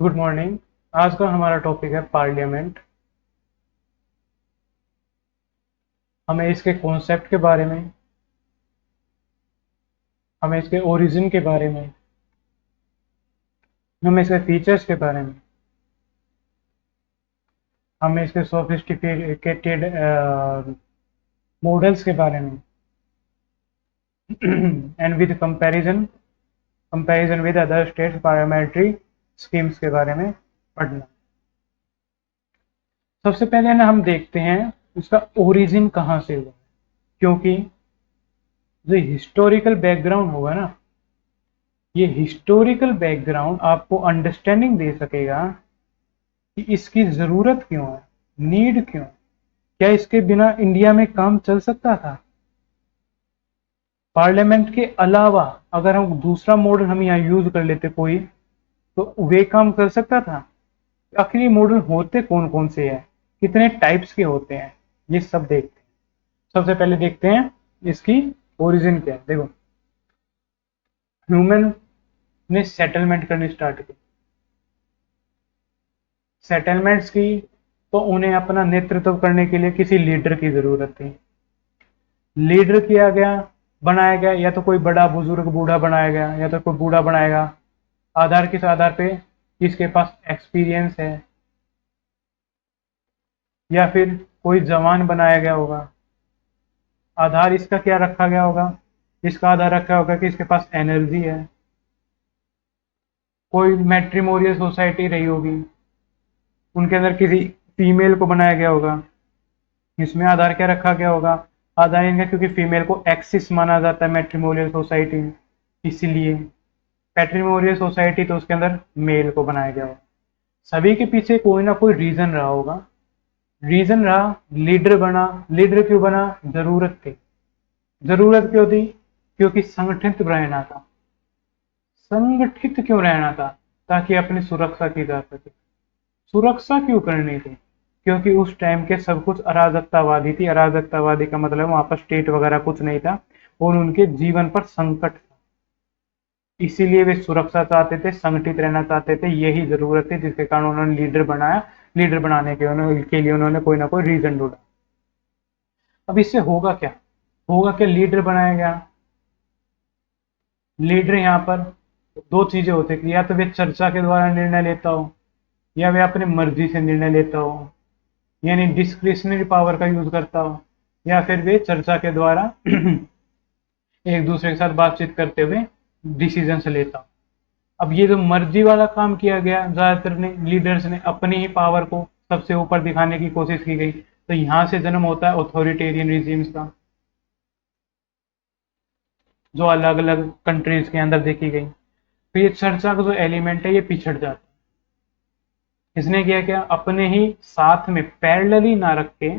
Good morning. आज का हमारा टॉपिक है पार्लियामेंट। हमें इसके कॉन्सेप्ट के बारे में, हमें इसके ओरिजिन के बारे में, हमें इसके फीचर्स के बारे में, हमें इसके सोफिस्टिकेटेड मॉडल्स के बारे में and with comparison with other state parliamentary schemes के बारे में पढ़ना। सबसे पहले ना हम देखते हैं उसका ओरिजिन कहाँ से हुआ, क्योंकि जो हिस्टोरिकल बैकग्राउंड होगा ना, ये हिस्टोरिकल बैकग्राउंड आपको अंडरस्टैंडिंग दे सकेगा कि इसकी ज़रूरत क्यों है, नीड क्यों, क्या इसके बिना इंडिया में काम चल सकता था। पार्लियामेंट के अलावा अगर हम दूसरा मॉडल हम यहाँ यूज कर लेते कोई, तो वे काम कर सकता था। आखिर ये मॉडल होते कौन कौन से हैं, कितने टाइप्स के होते हैं, ये सब देखते हैं। सबसे पहले देखते हैं इसकी ओरिजिन क्या है। देखो, ह्यूमन ने सेटलमेंट करनी स्टार्ट की, सेटलमेंट्स की, तो उन्हें अपना नेतृत्व करने के लिए किसी लीडर की जरूरत थी। लीडर किया गया, बनाया गया, या तो कोई बड़ा बुजुर्ग बूढ़ा बनाया गया, या तो कोई बूढ़ा बनाएगा। आधार किस आधार पे, किसके पास एक्सपीरियंस है, या फिर कोई जवान बनाया गया होगा। आधार इसका क्या रखा गया होगा, इसका आधार रखा होगा कि इसके पास एनर्जी है। कोई मैट्रिमोनियल सोसाइटी रही होगी, उनके अंदर किसी फीमेल को बनाया गया होगा। इसमें आधार क्या रखा गया होगा, आधार इनका, क्योंकि फीमेल को एक्सिस माना जाता है मैट्रिमोनियल सोसाइटी में, इसीलिए पैट्रिमोनियल सोसाइटी, तो उसके अंदर मेल को बनाया गया होगा। सभी के पीछे कोई ना कोई रीजन रहा होगा। रीजन रहा, लीडर बना। लीडर क्यों बना, जरूरत थी। जरूरत क्यों थी, क्योंकि संगठित रहना था। संगठित क्यों रहना था, ताकि अपनी सुरक्षा की जा सके। सुरक्षा क्यों करनी थी, क्योंकि उस टाइम के सब कुछ अराजकतावादी थी। अराजकतावादी का मतलब वहां पर स्टेट वगैरह कुछ नहीं था और उनके जीवन पर संकट था। इसीलिए वे सुरक्षा चाहते थे, संगठित रहना चाहते थे। यही जरूरत थी जिसके कारण उन्होंने लीडर बनाया। लीडर बनाने के लिए उन्होंने कोई ना कोई रीजन ढूंढा। अब इससे होगा क्या, होगा क्या, लीडर बनाया गया। लीडर यहाँ पर दो चीजें होती है, या तो वे चर्चा के द्वारा निर्णय लेता हो, या वे अपनी मर्जी से निर्णय लेता हो, यानी डिस्क्रिशनरी पावर का यूज करता हो, या फिर वे चर्चा के द्वारा एक दूसरे के साथ बातचीत करते हुए डिसीजन लेता हो। अब ये जो मर्जी वाला काम किया गया, ज्यादातर ने लीडर्स ने अपनी ही पावर को सबसे ऊपर दिखाने की कोशिश की गई, तो यहां से जन्म होता है ऑथोरिटेरियन रिजीम्स का, जो अलग अलग कंट्रीज के अंदर देखी गई। तो ये चर्चा का जो एलिमेंट है ये पिछड़ जाता है। इसने किया क्या, अपने ही साथ में पैरेलली ना रख के,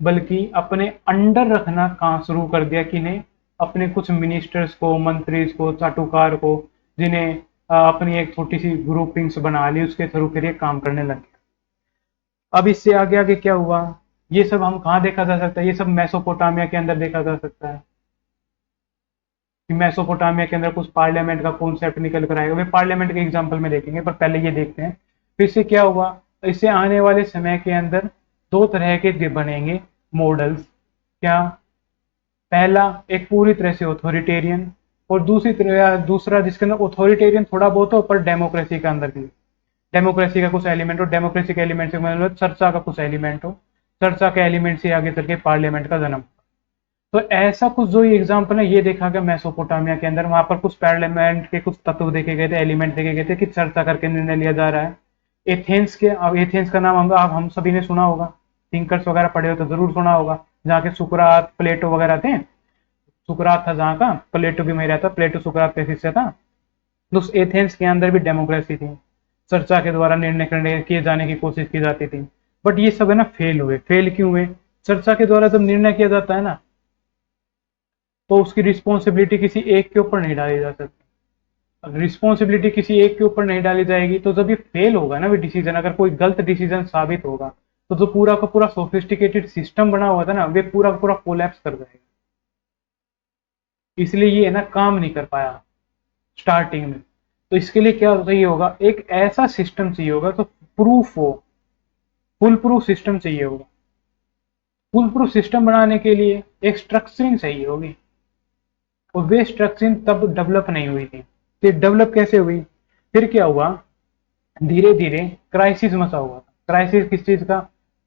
बल्कि अपने अंडर रखना कहाँ शुरू कर दिया, किन्हें, अपने कुछ मिनिस्टर्स को, मंत्री को, चाटुकार को, जिन्हें अपनी एक छोटी सी ग्रुपिंग्स बना ली, उसके थ्रू फिर ये काम करने लगे। अब इससे आगे आगे क्या हुआ, ये सब हम कहाँ देखा जा सकता है, ये सब मेसोपोटामिया के अंदर देखा जा सकता है। कि मेसोपोटामिया के अंदर कुछ पार्लियामेंट का कॉन्सेप्ट निकल कर आएगा, वे पार्लियामेंट के एग्जाम्पल में देखेंगे, पर पहले ये देखते हैं फिर से क्या हुआ। इससे आने वाले समय के अंदर दो तरह के बनेंगे मॉडल्स। क्या, पहला एक पूरी तरह से ऑथोरिटेरियन, और दूसरी तरह दूसरा जिसके अंदर ऑथोरिटेरियन थोड़ा बहुत हो, पर डेमोक्रेसी का अंदर भी, डेमोक्रेसी का कुछ एलिमेंट हो। डेमोक्रेसी के एलिमेंट से मतलब चर्चा का कुछ एलिमेंट हो। चर्चा के एलिमेंट से आगे चल के पार्लियामेंट का जन्म। तो ऐसा कुछ जो ये एग्जाम्पल है ये देखा गया मेसोपोटामिया के अंदर। वहां पर कुछ पार्लियामेंट के कुछ तत्व देखे गए थे, एलिमेंट देखे गए थे कि चर्चा करके निर्णय लिया जा रहा है। एथेंस के, अब एथेंस का नाम हम सभी ने सुना होगा, थिंकर्स वगैरह पढ़े हो तो जरूर सुना होगा, जहाँ के सुकरात प्लेटो वगैरह थे। सुकरात था जहाँ का, प्लेटो भी में रहता, प्लेटो सुकरात का शिष्य था। तो उस एथेंस के अंदर भी डेमोक्रेसी थी, चर्चा के द्वारा निर्णय करने किए जाने की कोशिश की जाती थी। बट ये सब है ना फेल हुए। फेल क्यों हुए, चर्चा के द्वारा जब निर्णय किया जाता है ना, तो उसकी रिस्पॉन्सिबिलिटी किसी एक के ऊपर नहीं डाली जा सकती। अगर रिस्पॉन्सिबिलिटी किसी एक के ऊपर नहीं डाली जाएगी, तो जब ये फेल होगा ना, वो डिसीजन, अगर कोई गलत डिसीजन साबित होगा, तो जो पूरा का पूरा सोफिस्टिकेटेड सिस्टम बना हुआ था ना, वे पूरा का पूरा कोलैप्स कर जाएगा। इसलिए ये है ना काम नहीं कर पाया स्टार्टिंग में। तो इसके लिए क्या चाहिए होगा, एक ऐसा सिस्टम चाहिए होगा तो प्रूफ हो, फुल प्रूफ सिस्टम चाहिए होगा। फुल प्रूफ सिस्टम बनाने के लिए एक स्ट्रक्चरिंग चाहिए होगी, और वे स्ट्रक्चरिंग तब डेवलप नहीं हुई थी। फिर डेवलप कैसे हुई, फिर क्या हुआ, धीरे धीरे क्राइसिस मचा हुआ था। क्राइसिस किस चीज का,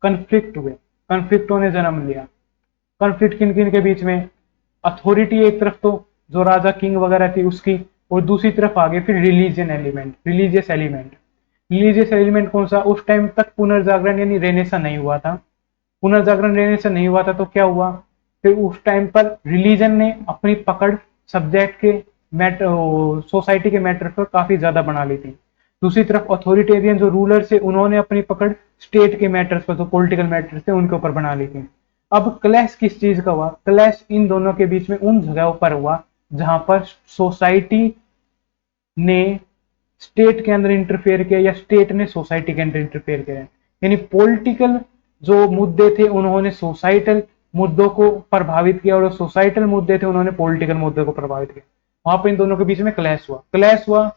कन्फ्लिक्ट हुए, कन्फ्लिक्टों ने जन्म लिया। कन्फ्लिक्ट किन किन के बीच में, अथॉरिटी एक तरफ तो जो राजा किंग वगैरह थी उसकी, और दूसरी तरफ आगे फिर religion element, religious element. Religious element कौन सा, उस टाइम तक पुनर्जागरण यानी रेनेसा नहीं हुआ था। पुनर्जागरण रेनेसा नहीं हुआ था तो क्या हुआ, फिर उस टाइम पर रिलीजन ने अपनी पकड़ सब्जेक्ट के मैटर, सोसाइटी के मैटर पर काफी ज्यादा बना ली थी। दूसरी तरफ अथॉरिटेरियन जो रूलर थे उन्होंने अपनी पकड़ स्टेट के मैटर्स पर, जो पॉलिटिकल मैटर्स थे उनके ऊपर बना ली थी। अब क्लैश किस चीज का हुआ, क्लैश इन दोनों के बीच में उन जगहों पर हुआ जहां पर सोसाइटी ने स्टेट के अंदर इंटरफेयर किया या स्टेट ने सोसाइटी के अंदर इंटरफेयर किया। यानी पॉलिटिकल जो मुद्दे थे उन्होंने सोसाइटल मुद्दों को प्रभावित किया, और सोसाइटल मुद्दे थे उन्होंने पॉलिटिकल मुद्दों को प्रभावित किया। वहां पर इन दोनों के बीच में क्लैश हुआ, क्लैश हुआ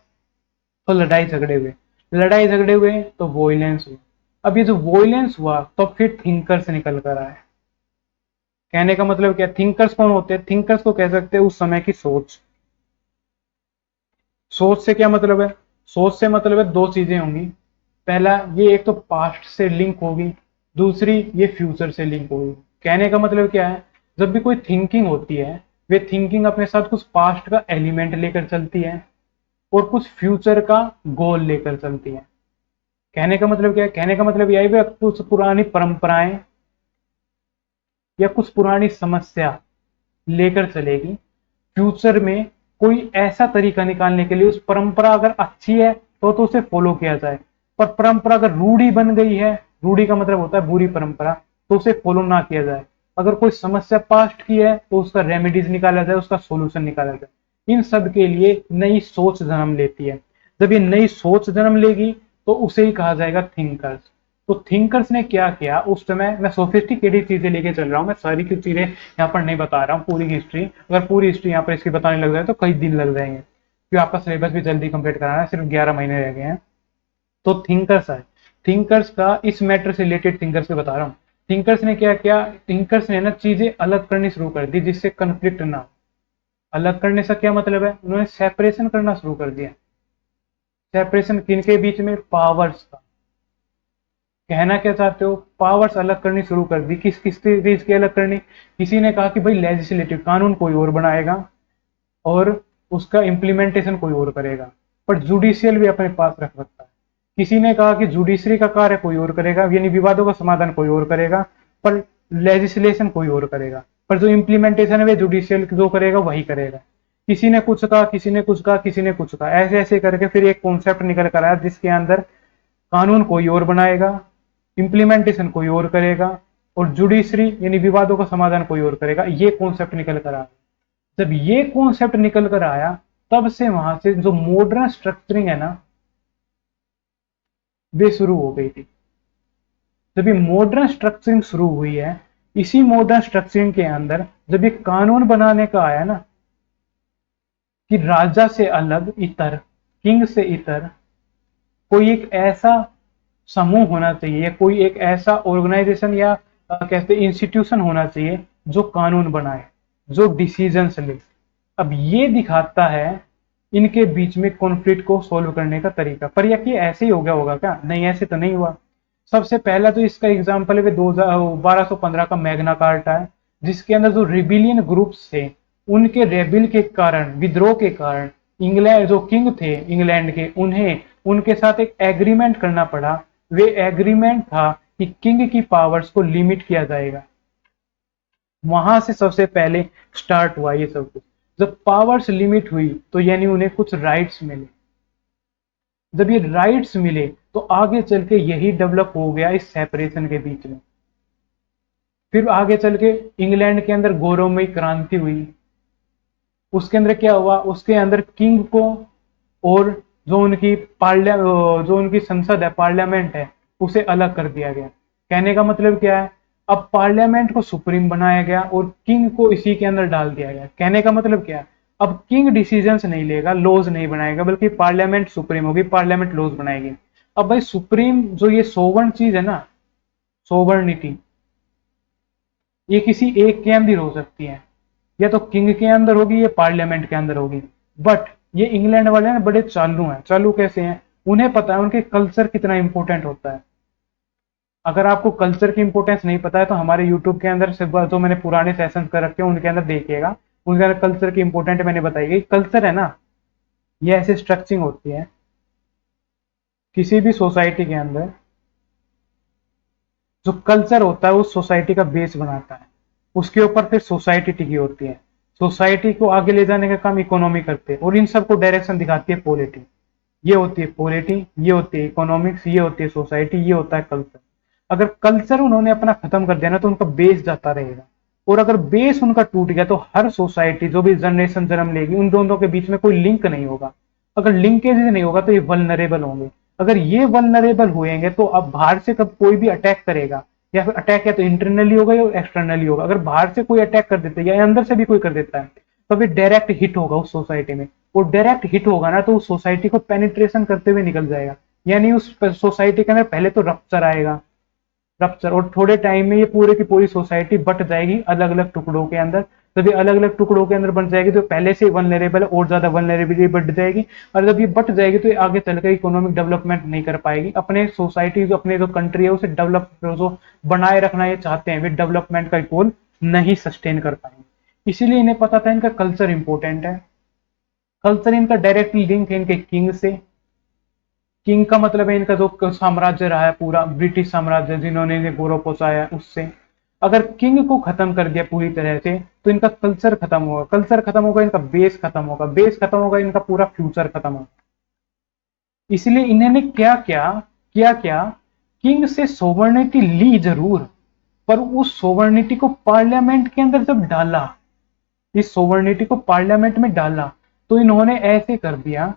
तो लड़ाई झगड़े हुए, लड़ाई झगड़े हुए तो वॉयलेंस हुआ। अब ये जो वॉयलेंस हुआ तो फिर थिंकर्स निकल कर आए। कहने का मतलब क्या, थिंकर्स कौन होते हैं, थिंकर्स को कह सकते हैं उस समय की सोच। सोच से क्या मतलब है, सोच से मतलब है दो चीजें होंगी। पहला ये एक तो पास्ट से लिंक होगी, दूसरी ये फ्यूचर से लिंक होगी। कहने का मतलब क्या है, जब भी कोई थिंकिंग होती है वे थिंकिंग अपने साथ कुछ पास्ट का एलिमेंट लेकर चलती है और कुछ फ्यूचर का गोल लेकर चलती है। कहने का मतलब क्या है, कहने का मतलब यह है कुछ पुरानी परंपराएं या कुछ पुरानी समस्या लेकर चलेगी, फ्यूचर में कोई ऐसा तरीका निकालने के लिए, उस परंपरा अगर अच्छी है तो उसे फॉलो किया जाए, पर परंपरा अगर रूढ़ी बन गई है, रूढ़ी का मतलब होता है बुरी परंपरा, तो उसे फॉलो ना किया जाए। अगर कोई समस्या पास्ट की है तो उसका रेमेडीज निकाला जाए, उसका सोल्यूशन निकाला जाए। इन सब के लिए नई सोच जन्म लेती है। जब ये नई सोच जन्म लेगी तो उसे ही कहा जाएगा थिंकर्स। तो थिंकर्स ने क्या किया उस समय, मैं सोफिस्टिकेटेड चीजें लेके चल रहा हूँ, मैं सारी की चीजें यहाँ पर नहीं बता रहा हूँ पूरी हिस्ट्री। अगर पूरी हिस्ट्री यहाँ पर इसकी बताने लग जाए तो कई दिन लग जाएंगे, क्योंकि आपका सिलेबस भी जल्दी कंप्लीट कराना है, सिर्फ 11 महीने रह गए हैं। तो थिंकर्स है, थिंकर्स का इस मैटर से रिलेटेड थिंकर्स से बता रहा हूँ। थिंकर्स ने क्या किया, थिंकर्स ने ना चीजें अलग करनी शुरू कर दी जिससे कंफ्लिक्ट ना हो। अलग करने से क्या मतलब है, उन्होंने सेपरेशन करना शुरू कर दिया। सेपरेशन किनके बीच में, पावर्स का। कहना क्या चाहते हो, पावर्स अलग करनी शुरू कर दी। किस किस चीज की अलग करनी, किसी ने कहा कि भाई लेजिस्लेटिव कानून कोई और बनाएगा और उसका इंप्लीमेंटेशन कोई और करेगा, पर जुडिशियल भी अपने पास रख सकता है। किसी ने कहा कि जुडिशरी का कार्य कोई और करेगा, यानी विवादों का समाधान कोई और करेगा, पर लेजिस्लेशन कोई और करेगा, पर जो इंप्लीमेंटेशन है वो जुडिशियल जो करेगा वही करेगा। किसी ने कुछ कहा, किसी ने कुछ कहा, किसी ने कुछ कहा, ऐसे ऐसे करके फिर एक कॉन्सेप्ट निकल कर आया जिसके अंदर कानून कोई और बनाएगा, इंप्लीमेंटेशन कोई और करेगा, और जुडिशरी यानी विवादों का समाधान कोई और करेगा। ये कॉन्सेप्ट निकल कर आया। जब ये कॉन्सेप्ट निकल कर आया तब से वहां से जो मॉडर्न स्ट्रक्चरिंग है ना वे शुरू हो गई थी। जब ये मॉडर्न स्ट्रक्चरिंग शुरू हुई है, इसी मॉडर्न स्ट्रक्चरिंग के अंदर जब ये कानून बनाने का आया ना कि राजा से अलग इतर, किंग से इतर कोई एक ऐसा समूह होना चाहिए, कोई एक ऐसा ऑर्गेनाइजेशन या कहते इंस्टीट्यूशन होना चाहिए जो कानून बनाए, जो डिसीजंस ले। अब ये दिखाता है इनके बीच में कॉन्फ्लिक्ट को सॉल्व करने का तरीका। पर यह कि ऐसे ही हो गया होगा क्या, नहीं ऐसे तो नहीं हुआ। सबसे पहला तो इसका एग्जाम्पल है 1215 का मैग्ना कार्टा है, जिसके अंदर जो रिबिलियन ग्रुप्स थे उनके रेबिल के कारण, विद्रोह के कारण इंग्लैंड जो किंग थे इंग्लैंड के, उन्हें उनके साथ एक एग्रीमेंट करना पड़ा। वे एग्रीमेंट था कि किंग की पावर्स को लिमिट किया जाएगा। वहां से सबसे पहले स्टार्ट हुआ ये सब कुछ। जब पावर्स लिमिट हुई तो यानी उन्हें कुछ राइट्स मिले। जब ये राइट्स मिले तो आगे चल के यही डेवलप हो गया इस सेपरेशन के बीच में। फिर आगे चल के इंग्लैंड के अंदर गौरवमयी क्रांति हुई। उसके अंदर क्या हुआ, उसके अंदर किंग को और जो उनकी संसद है, पार्लियामेंट है, उसे अलग कर दिया गया। कहने का मतलब क्या है, अब पार्लियामेंट को सुप्रीम बनाया गया और किंग को इसी के अंदर डाल दिया गया। कहने का मतलब क्या है, अब किंग डिसीजंस नहीं लेगा, लॉज नहीं बनाएगा, बल्कि पार्लियामेंट सुप्रीम होगी, पार्लियामेंट लॉज बनाएगी। अब भाई सुप्रीम जो ये सोवर्ण चीज है ना, सोवर्निटी, ये किसी एक के अंदर हो सकती है, या तो किंग के अंदर होगी या पार्लियामेंट के अंदर होगी। बट ये इंग्लैंड वाले ना बड़े चालू हैं। चालू कैसे हैं? उन्हें पता है उनके कल्चर कितना इंपॉर्टेंट होता है। अगर आपको कल्चर की इंपॉर्टेंस नहीं पता है तो हमारे यूट्यूब के अंदर सिर्फ जो मैंने पुराने सेशन कर रखे हैं उनके अंदर देखिएगा, उनके अंदर कल्चर की इंपॉर्टेंट मैंने बताई गई। कल्चर है ना, ये ऐसे स्ट्रक्चरिंग होती है किसी भी सोसाइटी के अंदर। जो कल्चर होता है उस सोसाइटी का बेस बनाता है, उसके ऊपर फिर सोसाइटी टिकी होती है। सोसाइटी को आगे ले जाने का काम इकोनॉमी करते हैं, और इन सबको डायरेक्शन दिखाती है पॉलिटी। ये होती है पॉलिटी, ये होती है इकोनॉमिक्स, ये होती है सोसाइटी, ये होता है कल्चर। अगर कल्चर उन्होंने अपना खत्म कर दिया ना तो उनका बेस जाता रहेगा, और अगर बेस उनका टूट गया तो हर सोसाइटी जो भी जनरेशन जन्म लेगी उन दोनों के बीच में कोई लिंक नहीं होगा। अगर लिंकेज नहीं होगा तो ये वल्नरेबल होंगे। अगर ये वल्नरेबल हुएंगे तो अब बाहर से कब कोई भी अटैक करेगा, या फिर अटैक या तो इंटरनली होगा या एक्सटर्नली होगा। अगर बाहर से कोई अटैक कर देता है या अंदर से भी कोई कर देता है तो फिर डायरेक्ट हिट होगा उस सोसाइटी में। वो डायरेक्ट हिट होगा ना तो उस सोसाइटी को पेनिट्रेशन करते हुए निकल जाएगा, यानी उस सोसाइटी के अंदर पहले तो रप्चर आएगा, रप्चर, और थोड़े टाइम में ये पूरे की पूरी सोसाइटी बट जाएगी अलग अलग टुकड़ों के अंदर। जब ये अलग अलग टुकड़ों के अंदर बन जाएगी तो पहले से वनरेबल है और ज्यादा वनरेबिलिटी बढ़ जाएगी। और जब ये बट जाएगी तो ये आगे चलकर इकोनॉमिक डेवलपमेंट नहीं कर पाएगी। अपने सोसाइटी जो अपने जो कंट्री है उसे डेवलप जो बनाए रखना ये चाहते हैं वे डेवलपमेंट का गोल नहीं सस्टेन कर पाएंगे। इसीलिए इन्हें पता था इनका कल्चर इंपॉर्टेंट है। कल्चर इनका डायरेक्टली लिंक है इनके किंग से। किंग का मतलब है इनका जो साम्राज्य रहा है पूरा ब्रिटिश साम्राज्य जिन्होंने इन्हें गौरव पहुंचाया है उससे। अगर किंग को खत्म कर दिया पूरी तरह से तो इनका कल्चर खत्म होगा, कल्चर खत्म होगा इनका बेस खत्म होगा, बेस खत्म होगा इनका पूरा फ्यूचर खत्म होगा। इसलिए इन्होंने क्या क्या किंग से सोवर्निटी ली जरूर, पर उस सोवर्निटी को पार्लियामेंट के अंदर जब डाला, इस सोवर्निटी को पार्लियामेंट में डाला तो इन्होंने ऐसे कर दिया,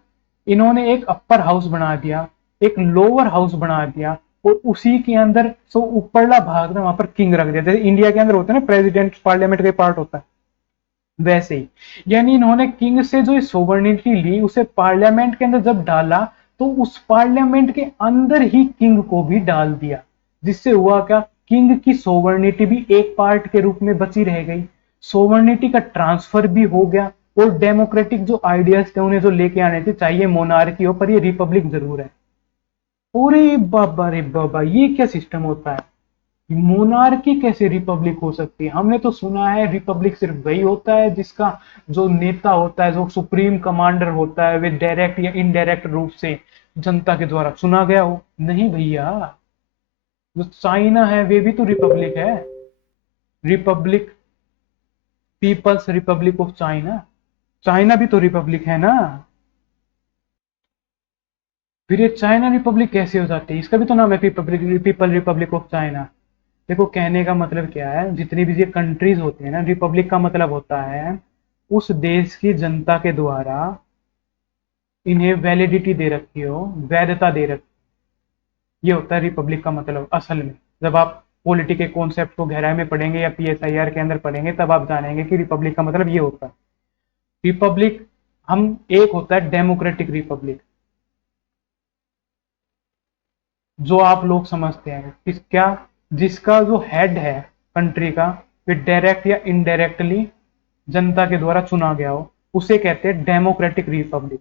इन्होंने एक अपर हाउस बना दिया, एक लोअर हाउस बना दिया, और उसी के अंदर सो ऊपरला भाग ना वहां पर किंग रख दिया। जैसे इंडिया के अंदर होता है ना प्रेसिडेंट पार्लियामेंट का पार्ट होता है, वैसे ही यानी इन्होंने किंग से जो सोवर्निटी ली उसे पार्लियामेंट के अंदर जब डाला तो उस पार्लियामेंट के अंदर ही किंग को भी डाल दिया। जिससे हुआ क्या, किंग की सोवर्निटी भी एक पार्ट के रूप में बची रह गई, सोवर्निटी का ट्रांसफर भी हो गया, और डेमोक्रेटिक जो आइडियाज थे उन्हें जो लेके आने थे, चाहिए मोनार्की हो पर ये रिपब्लिक जरूर है। अरे बाबा रे बाबा, ये क्या सिस्टम होता है? मोनार्की कैसे रिपब्लिक हो सकती है? हमने तो सुना है रिपब्लिक सिर्फ वही होता है जिसका जो नेता होता है, जो सुप्रीम कमांडर होता है, वे डायरेक्ट या इनडायरेक्ट रूप से जनता के द्वारा चुना गया हो। नहीं भैया, जो चाइना है वे भी तो रिपब्लिक है। Republic, people's republic of China, China भी तो रिपब्लिक है ना। फिर ये चाइना रिपब्लिक कैसे हो जाती है? इसका भी तो नाम है पीपल रिपब्लिक ऑफ चाइना। देखो कहने का मतलब क्या है, जितनी भी ये कंट्रीज होती है ना, रिपब्लिक का मतलब होता है उस देश की जनता के द्वारा इन्हें वैलिडिटी दे रखी हो, वैधता दे रखी, ये होता है रिपब्लिक का मतलब असल में। जब आप पॉलिटी के कॉन्सेप्ट को गहराई में पढ़ेंगे या पीएसआईआर के अंदर पढ़ेंगे तब आप जानेंगे कि रिपब्लिक का मतलब ये होता है। रिपब्लिक, हम एक होता है डेमोक्रेटिक रिपब्लिक, जो आप लोग समझते हैं किस क्या, जिसका जो हेड है कंट्री का वे डायरेक्ट या इनडायरेक्टली जनता के द्वारा चुना गया हो, उसे कहते हैं डेमोक्रेटिक रिपब्लिक।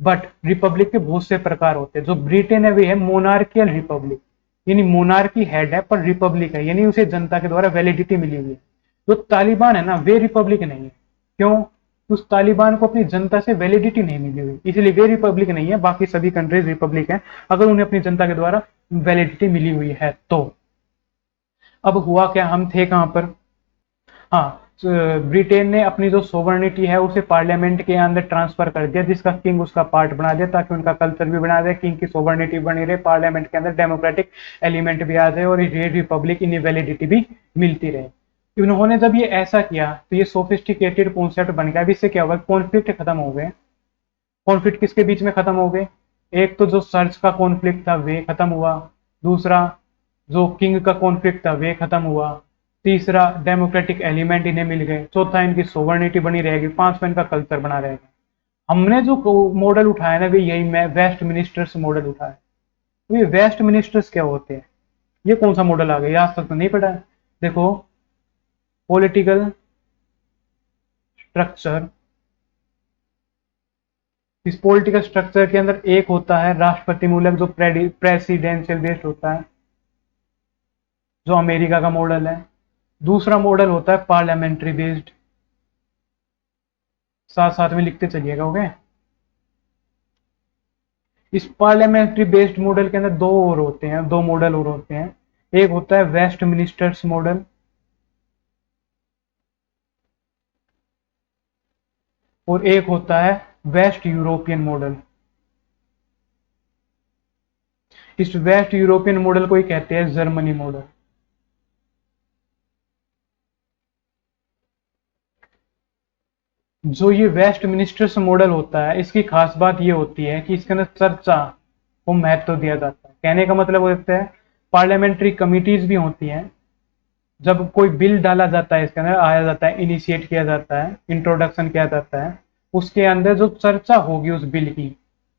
बट रिपब्लिक के बहुत से प्रकार होते हैं। जो ब्रिटेन है वे है मोनार्कियल रिपब्लिक, यानी मोनार्की हेड है पर रिपब्लिक है, यानी उसे जनता के द्वारा वैलिडिटी मिली हुई है। जो तालिबान है ना वे रिपब्लिक नहीं है। क्यों? उस तालिबान को अपनी जनता से वैलिडिटी नहीं मिली हुई, इसलिए वे रिपब्लिक नहीं है। बाकी सभी कंट्रीज रिपब्लिक है अगर उन्हें अपनी जनता के द्वारा वैलिडिटी मिली हुई है तो। अब हुआ क्या, हम थे कहां पर? हाँ, ब्रिटेन ने अपनी जो सोवर्निटी है उसे पार्लियामेंट के अंदर ट्रांसफर कर दिया, जिसका किंग उसका पार्ट बना दिया, ताकि उनका कल्चर भी बना दे, किंग की सोवर्निटी बनी रहे, पार्लियामेंट के अंदर डेमोक्रेटिक एलिमेंट भी आ जाए और ये रिपब्लिक इन्हें वैलिडिटी भी मिलती रहे। उन्होंने जब ये ऐसा किया तो ये सोफिस्टिकेटेड कॉन्सेप्ट बन गया। अब इससे क्या हुआ, कॉन्फ्लिक्ट खत्म हो गए। कॉन्फ्लिक्ट किसके बीच में खत्म हो गए? एक तो जो चर्च का कॉन्फ्लिक्ट था वे खत्म हुआ, दूसरा जो किंग का कॉन्फ्लिक्ट था वे खत्म हुआ, तीसरा डेमोक्रेटिक एलिमेंट इन्हें मिल गए, चौथा इनकी सोवर्निटी बनी रहेगी, पांचवा इनका कल्चर बना रहेगा। हमने जो मॉडल उठाया ना भाई, यही मैं वेस्ट मिनिस्टर्स मॉडल उठाया। तो ये वेस्ट मिनिस्टर्स क्या होते हैं, ये कौन सा मॉडल आ गया, ये आज तक तो नहीं पढ़ा है। देखो, पॉलिटिकल स्ट्रक्चर, इस पॉलिटिकल स्ट्रक्चर के अंदर एक होता है राष्ट्रपति मूलक जो प्रेसिडेंशियल बेस्ड होता है, जो अमेरिका का मॉडल है। दूसरा मॉडल होता है पार्लियामेंट्री बेस्ड, साथ साथ में लिखते चलिएगा, ओके। इस पार्लियामेंट्री बेस्ड मॉडल के अंदर दो और होते हैं, दो मॉडल और होते हैं। एक होता है वेस्ट मिनिस्टर्स मॉडल, और एक होता है वेस्ट यूरोपियन मॉडल। इस वेस्ट यूरोपियन मॉडल को ही कहते हैं जर्मनी मॉडल। जो ये वेस्ट मिनिस्टर्स मॉडल होता है, इसकी खास बात ये होती है कि इसके अंदर चर्चा को महत्व दिया जाता है। कहने का मतलब होता है पार्लियामेंट्री कमिटीज भी होती हैं। जब कोई बिल डाला जाता है, इसके अंदर आया जाता है, इनिशिएट किया जाता है, इंट्रोडक्शन किया जाता है, उसके अंदर जो चर्चा होगी उस बिल की,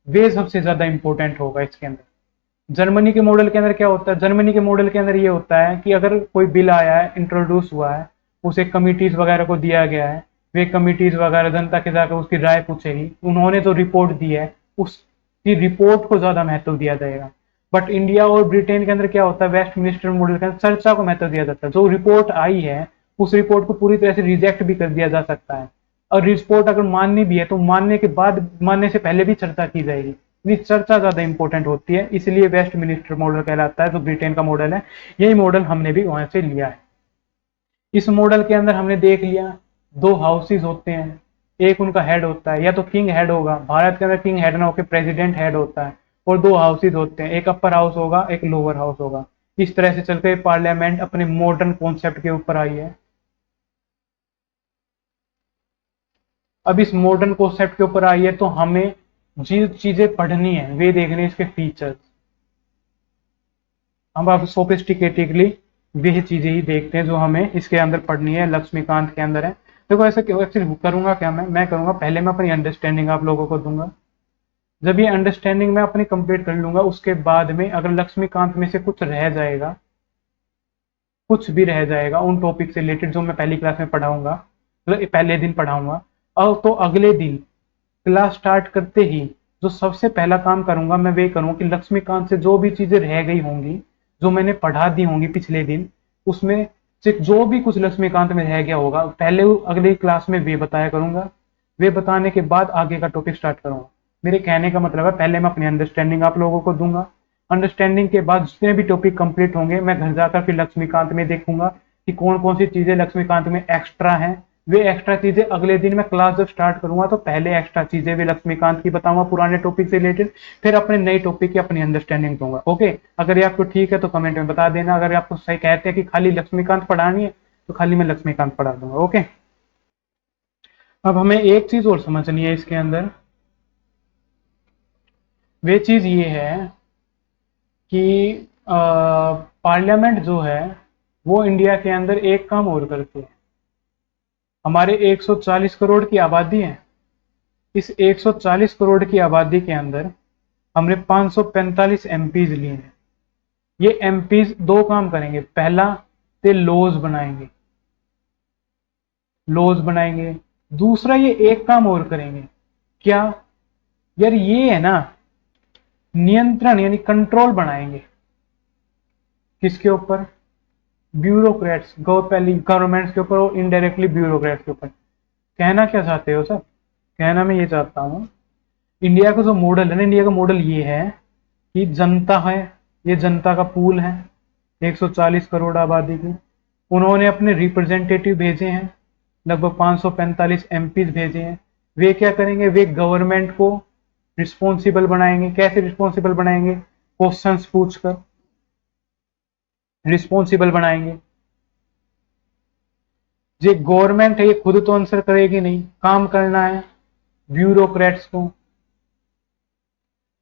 वे सबसे ज्यादा इंपॉर्टेंट होगा इसके अंदर। जर्मनी के मॉडल के अंदर क्या होता है, जर्मनी के मॉडल के अंदर ये होता है कि अगर कोई बिल आया है, इंट्रोड्यूस हुआ है, उसे कमिटीज वगैरह को दिया गया है, वे कमिटीज वगैरह जनता के जाकर उसकी राय पूछेगी, उन्होंने जो रिपोर्ट दी है उसकी रिपोर्ट को ज्यादा महत्व दिया जाएगा। बट इंडिया और ब्रिटेन के अंदर क्या होता है, वेस्ट मिनिस्टर मॉडल के अंदर चर्चा को महत्व दिया जाता है। जो रिपोर्ट आई है उस रिपोर्ट को पूरी तरह से रिजेक्ट भी कर दिया जा सकता है, और रिपोर्ट अगर माननी भी है तो मानने के बाद, मानने से पहले भी चर्चा की जाएगी। चर्चा ज्यादा इंपॉर्टेंट होती है, इसलिए वेस्ट मिनिस्टर मॉडल कहलाता है, जो ब्रिटेन का मॉडल है। यही मॉडल हमने भी वहां से लिया है। इस मॉडल के अंदर हमने देख लिया, दो हाउसेज होते हैं, एक उनका हेड होता है, या तो किंग हेड होगा, भारत के अंदर किंग हेड ना होकर प्रेसिडेंट हेड होता है, और दो हाउसेज होते हैं, एक अपर हाउस होगा, एक लोअर हाउस होगा। इस तरह से चलकर पार्लियामेंट अपने मॉडर्न कॉन्सेप्ट के ऊपर आई है। अब इस मॉडर्न कॉन्सेप्ट के ऊपर आई है तो हमें जो चीजें पढ़नी है वे देखने इसके फीचर्स। हम अब सोफिस्टिकेटेडली वही चीजें ही देखते हैं जो हमें इसके अंदर पढ़नी है, लक्ष्मीकांत के अंदर है। देखो ऐसा क्यों, एक्चुअली करूंगा क्या, मैं करूंगा पहले मैं अपनी अंडरस्टैंडिंग आप लोगों को दूंगा। जब ये अंडरस्टैंडिंग मैं अपनी कंप्लीट कर लूंगा, उसके बाद में अगर लक्ष्मीकांत में से कुछ रह जाएगा, कुछ भी रह जाएगा उन टॉपिक से रिलेटेड जो मैं पहली क्लास में पढ़ाऊंगा, मतलब पहले दिन पढ़ाऊंगा, और तो अगले दिन क्लास स्टार्ट करते ही जो सबसे पहला काम करूंगा मैं वे करूंगा कि लक्ष्मीकांत से जो भी चीजें रह गई होंगी, जो मैंने पढ़ा दी होंगी पिछले दिन, उसमें से जो भी कुछ लक्ष्मीकांत में रह गया होगा पहले अगली क्लास में वे बताया करूंगा। वे बताने के बाद आगे का टॉपिक स्टार्ट करूंगा। मेरे कहने का मतलब है पहले मैं अपनी अंडरस्टैंडिंग आप लोगों को दूंगा, अंडरस्टैंडिंग के बाद जितने भी टॉपिक कंप्लीट होंगे मैं घर जाकर फिर लक्ष्मीकांत में देखूंगा कि कौन कौन सी चीजें लक्ष्मीकांत में एक्स्ट्रा हैं। वे एक्स्ट्रा चीजें अगले दिन मैं क्लास जब स्टार्ट करूंगा तो पहले एक्स्ट्रा चीजें वे लक्ष्मीकांत की बताऊंगा पुराने टॉपिक से रिलेटेड, फिर अपने नए टॉपिक की अपनी अंडरस्टैंडिंग दूंगा। ओके, अगर ये आपको ठीक है तो कमेंट में बता देना, अगर आपको सही कहते हैं कि खाली लक्ष्मीकांत पढ़ानी है तो खाली मैं लक्ष्मीकांत पढ़ा दूंगा। ओके, अब हमें एक चीज और समझनी है इसके अंदर, वे चीज ये है कि पार्लियामेंट जो है वो इंडिया के अंदर एक काम और करती है। हमारे 140 करोड़ की आबादी है, इस 140 करोड़ की आबादी के अंदर हमने 545 एमपीज लिए हैं। ये एमपीज दो काम करेंगे, पहला ते लॉज बनाएंगे, लॉज बनाएंगे। दूसरा ये एक काम और करेंगे, क्या यार, ये है ना, नियंत्रण यानी कंट्रोल बनाएंगे। किसके ऊपर, ब्यूरोक्रेट्स, गवर्नमेंट्स के ऊपर और इनडायरेक्टली ब्यूरोक्रेट्स के ऊपर। कहना क्या चाहते हो सर, कहना मैं ये चाहता हूं, इंडिया का जो मॉडल है ना, इंडिया का मॉडल ये है कि जनता है, ये जनता का पूल है 140 करोड़ आबादी की, उन्होंने अपने रिप्रेजेंटेटिव भेजे हैं, लगभग 545 एमपीज भेजे हैं। वे क्या करेंगे, वे गवर्नमेंट को रिस्पॉन्सिबल बनाएंगे। कैसे रिस्पॉन्सिबल बनाएंगे, क्वेश्चंस पूछकर रिस्पॉन्सिबल बनाएंगे। ये गवर्नमेंट है, ये खुद तो आंसर करेगी नहीं, काम करना है ब्यूरोक्रेट्स को।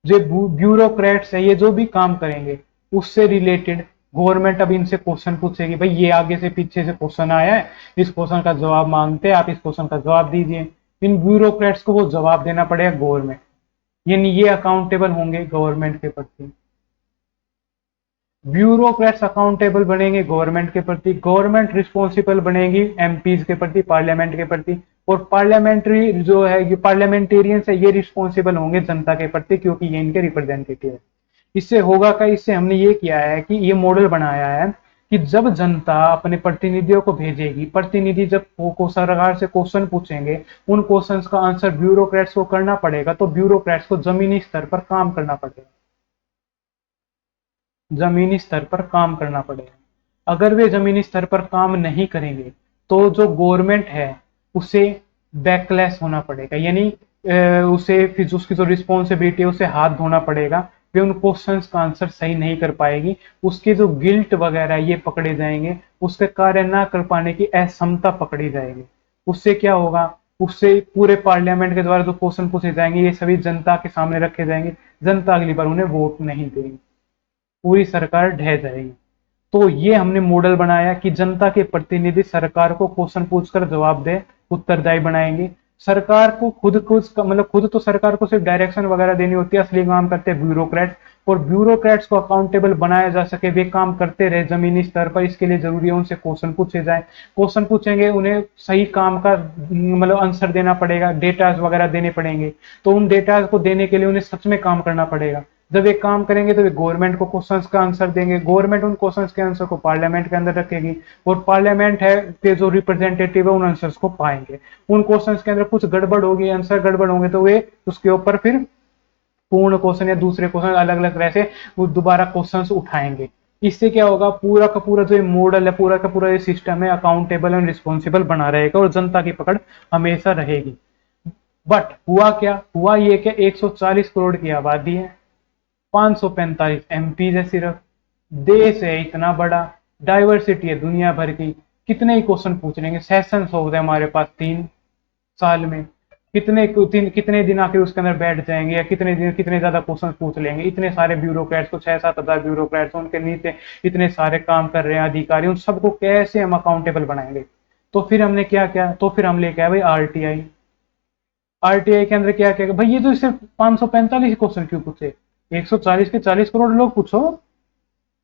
जो ब्यूरोक्रेट्स है ये जो भी काम करेंगे उससे रिलेटेड गवर्नमेंट अब इनसे क्वेश्चन पूछेगी, भाई ये आगे से पीछे से क्वेश्चन आया है, इस क्वेश्चन का जवाब मांगते हैं, आप इस क्वेश्चन का जवाब दीजिए। इन ब्यूरोक्रेट्स को वो जवाब देना पड़ेगा गवर्नमेंट, यानी ये अकाउंटेबल होंगे गवर्नमेंट के प्रति। ब्यूरोक्रेट्स अकाउंटेबल बनेंगे गवर्नमेंट के प्रति, गवर्नमेंट रिस्पॉन्सिबल बनेगी एमपीज के प्रति, पार्लियामेंट के प्रति, और पार्लियामेंट्री जो है ये पार्लियामेंटेरियंस है ये रिस्पॉन्सिबल होंगे जनता के प्रति, क्योंकि ये इनके रिप्रेजेंटेटिव है। इससे होगा क्या, इससे हमने ये किया है कि ये मॉडल बनाया है कि जब जनता अपने प्रतिनिधियों को भेजेगी, प्रतिनिधि जब को सरकार से क्वेश्चन पूछेंगे, उन क्वेश्चंस का आंसर ब्यूरोक्रेट्स को करना पड़ेगा, तो ब्यूरोक्रेट्स को जमीनी स्तर पर काम करना पड़ेगा, जमीनी स्तर पर काम करना पड़ेगा। अगर वे जमीनी स्तर पर काम नहीं करेंगे तो जो गवर्नमेंट है उसे बैकलैश होना पड़ेगा, यानी उसे फिर उसकी जो रिस्पॉन्सिबिलिटी है उसे हाथ धोना पड़ेगा, वे उन क्वेश्चंस का आंसर सही नहीं कर पाएगी, उसके जो गिल्ट वगैरह ये पकड़े जाएंगे, उसके कार्य ना कर पाने की असमता पकड़ी जाएगी। उससे क्या होगा, उससे पूरे पार्लियामेंट के द्वारा जो क्वेश्चन पूछे जाएंगे ये सभी जनता के सामने रखे जाएंगे, जनता अगली बार उन्हें वोट नहीं देगी, पूरी सरकार ढह जाएगी। तो ये हमने मॉडल बनाया कि जनता के प्रतिनिधि सरकार को क्वेश्चन पूछकर जवाब दे, उत्तरदायी बनाएंगे। सरकार को खुद को मतलब खुद तो सरकार को सिर्फ डायरेक्शन वगैरह देनी होती है, असली काम करते हैं ब्यूरोक्रेट, और ब्यूरोक्रेट्स को अकाउंटेबल बनाया जा सके, वे काम करते रहे जमीनी स्तर पर, इसके लिए जरूरी है उनसे क्वेश्चन पूछे जाए, क्वेश्चन पूछेंगे उन्हें सही काम का मतलब आंसर देना पड़ेगा, डेटा वगैरह देने पड़ेंगे, तो उन डेटा को देने के लिए उन्हें सच में काम करना पड़ेगा। जब ये काम करेंगे तो वे गवर्नमेंट को क्वेश्चंस का आंसर देंगे, गवर्नमेंट उन क्वेश्चंस के आंसर को पार्लियामेंट के अंदर रखेगी, और पार्लियामेंट है के जो रिप्रेजेंटेटिव है उन आंसर्स को पाएंगे। उन क्वेश्चंस के अंदर कुछ गड़बड़ होगी, आंसर गड़बड़ होंगे, तो वे उसके ऊपर फिर पूर्ण क्वेश्चन या दूसरे क्वेश्चन अलग अलग तरह से वो दोबारा क्वेश्चन उठाएंगे। इससे क्या होगा, पूरा का पूरा जो मॉडल है, पूरा का पूरा ये सिस्टम है अकाउंटेबल एंड रिस्पॉन्सिबल बना रहेगा, और जनता की पकड़ हमेशा रहेगी। बट हुआ क्या, हुआ ये कि 140 करोड़ की आबादी है, 545 एमपी है सिर्फ, देश है इतना बड़ा, डाइवर्सिटी है दुनिया भर की, कितने ही क्वेश्चन पूछ लेंगे, सेशंस हो गए हमारे पास 3 साल में, कितने दिन आके उसके अंदर बैठ जाएंगे, या कितने दिन कितने ज्यादा क्वेश्चन पूछ लेंगे, इतने सारे ब्यूरोक्रेट्स को 6-7 हजार ब्यूरोक्रेट्स उनके नीचे इतने सारे काम कर रहे हैं अधिकारी, उन सबको कैसे हम अकाउंटेबल बनाएंगे। तो फिर हमने क्या किया, तो फिर हम लेके आए भाई आरटीआई। आरटीआई के अंदर क्या क्या भाई, ये तो सिर्फ 545 क्वेश्चन क्यों पूछे, 140 के 40 करोड़ लोग पूछो।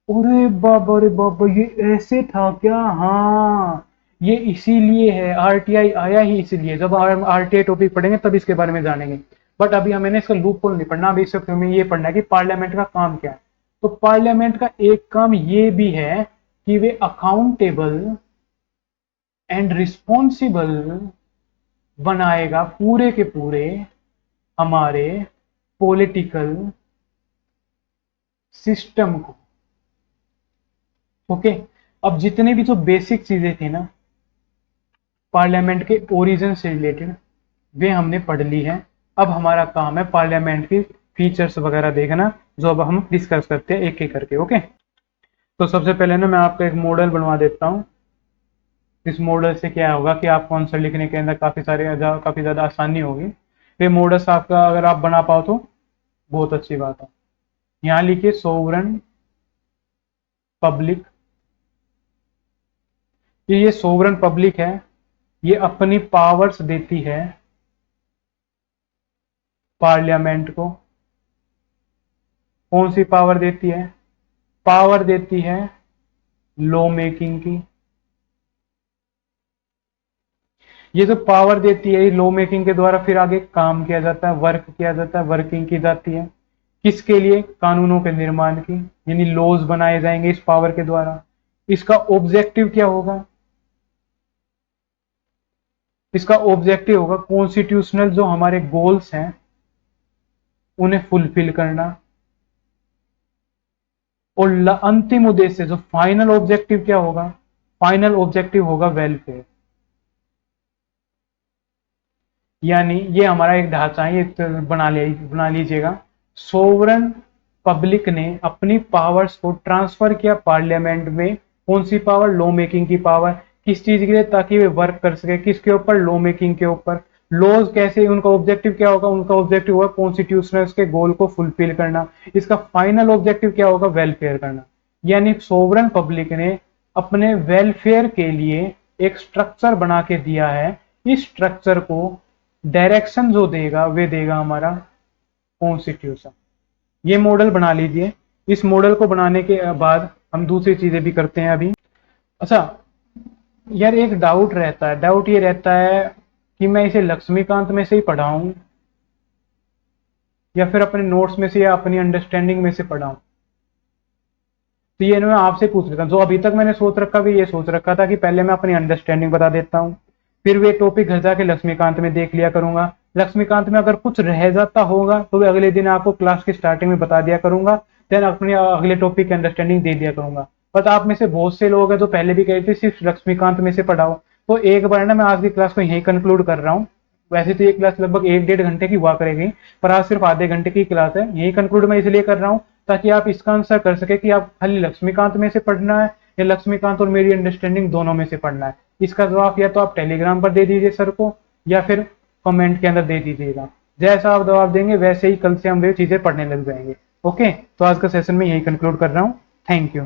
अरे बाबा ये ऐसे था क्या, हाँ ये इसीलिए है, आरटीआई आया ही इसीलिए, जब आरटीआई टॉपिक पढ़ेंगे तब इसके बारे में जानेंगे। बट अभी हमें ना इसका लूप होल नहीं पढ़ना, अभी इससे हमें ये पढ़ना है कि पार्लियामेंट का काम क्या है। तो पार्लियामेंट का एक काम ये भी है कि वे अकाउंटेबल एंड रिस्पॉन्सिबल बनाएगा पूरे के पूरे हमारे पॉलिटिकल सिस्टम को। ओके, अब जितने भी जो बेसिक चीजें थी ना पार्लियामेंट के ओरिजिन से रिलेटेड, वे हमने पढ़ ली है। अब हमारा काम है पार्लियामेंट की फीचर्स वगैरह देखना, जो अब हम डिस्कस करते हैं एक एक करके। ओके, तो सबसे पहले ना मैं आपका एक मॉडल बनवा देता हूँ। इस मॉडल से क्या होगा कि आपको आंसर लिखने के अंदर काफी ज्यादा आसानी होगी। ये मॉडल्स आपका अगर आप बना पाओ तो बहुत अच्छी बात है। यहाँ लिखिए सोवरन पब्लिक, ये सोवरन पब्लिक है, ये अपनी पावर्स देती है पार्लियामेंट को। कौन सी पावर देती है, पावर देती है लॉ मेकिंग की। ये जो पावर देती है लॉ मेकिंग के द्वारा फिर आगे काम किया जाता है, वर्क किया जाता है, वर्किंग की जाती है किसके लिए, कानूनों के निर्माण की, यानी लॉज बनाए जाएंगे इस पावर के द्वारा। इसका ऑब्जेक्टिव क्या होगा, इसका ऑब्जेक्टिव होगा कॉन्स्टिट्यूशनल जो हमारे गोल्स हैं उन्हें फुलफिल करना, और अंतिम उद्देश्य जो फाइनल ऑब्जेक्टिव क्या होगा, फाइनल ऑब्जेक्टिव होगा वेलफेयर। यानी ये हमारा एक ढांचा है, ये बना लीजिएगा। सोवरन पब्लिक ने अपनी पावर्स को ट्रांसफर किया पार्लियामेंट में, कौन सी पावर, लॉ मेकिंग की पावर, किस चीज के लिए, ताकि वे वर्क कर सके किसके ऊपर, लॉ मेकिंग के ऊपर। लॉज कैसे, उनका ऑब्जेक्टिव क्या होगा, उनका ऑब्जेक्टिव होगा कॉन्स्टिट्यूशनल के गोल को फुलफिल करना। इसका फाइनल ऑब्जेक्टिव क्या होगा, वेलफेयर करना। यानी सोवरन पब्लिक ने अपने वेलफेयर के लिए एक स्ट्रक्चर बना के दिया है। इस स्ट्रक्चर को डायरेक्शन जो देगा वे देगा हमारा कॉन्स्टिट्यूशन। ये मॉडल बना लीजिए। इस मॉडल को बनाने के बाद हम दूसरी चीजें भी करते हैं अभी। अच्छा यार, एक डाउट रहता है, डाउट ये रहता है कि मैं इसे लक्ष्मीकांत में से ही पढ़ाऊं या फिर अपने नोट्स में से या अपनी अंडरस्टैंडिंग में से पढ़ाऊं। तो ये मैं आपसे पूछ लेता हूँ। जो अभी तक मैंने सोच रखा भी, ये सोच रखा था कि पहले मैं अपनी अंडरस्टैंडिंग बता देता हूँ, फिर वे टॉपिक घर जाके लक्ष्मीकांत में देख लिया करूंगा। लक्ष्मीकांत में अगर कुछ रह जाता होगा तो वे अगले दिन आपको क्लास की स्टार्टिंग में बता दिया करूंगा। देन अपने अगले टॉपिक की अंडरस्टैंडिंग दे दिया करूंगा। बट आप में से बहुत से लोग हैं जो पहले भी कहते थे सिर्फ लक्ष्मीकांत में से पढ़ाओ। तो एक बार ना मैं आज की क्लास को यही कंक्लूड कर रहा हूँ। वैसे तो ये क्लास लगभग 1-1.5 घंटे की हुआ करेगी, पर आज सिर्फ आधे घंटे की क्लास है। यही कंक्लूड मैं इसलिए कर रहा हूँ ताकि आप इसका आंसर कर सके कि आप खाली लक्ष्मीकांत में से पढ़ना है या लक्ष्मीकांत और मेरी अंडरस्टैंडिंग दोनों में से पढ़ना है। इसका जवाब या तो आप टेलीग्राम पर दे दीजिए सर को, या फिर कमेंट के अंदर दे दीजिएगा। जैसा आप जवाब देंगे वैसे ही कल से हम वे चीजें पढ़ने लग जाएंगे। ओके, तो आज का सेशन में यही कंक्लूड कर रहा हूँ। Thank you.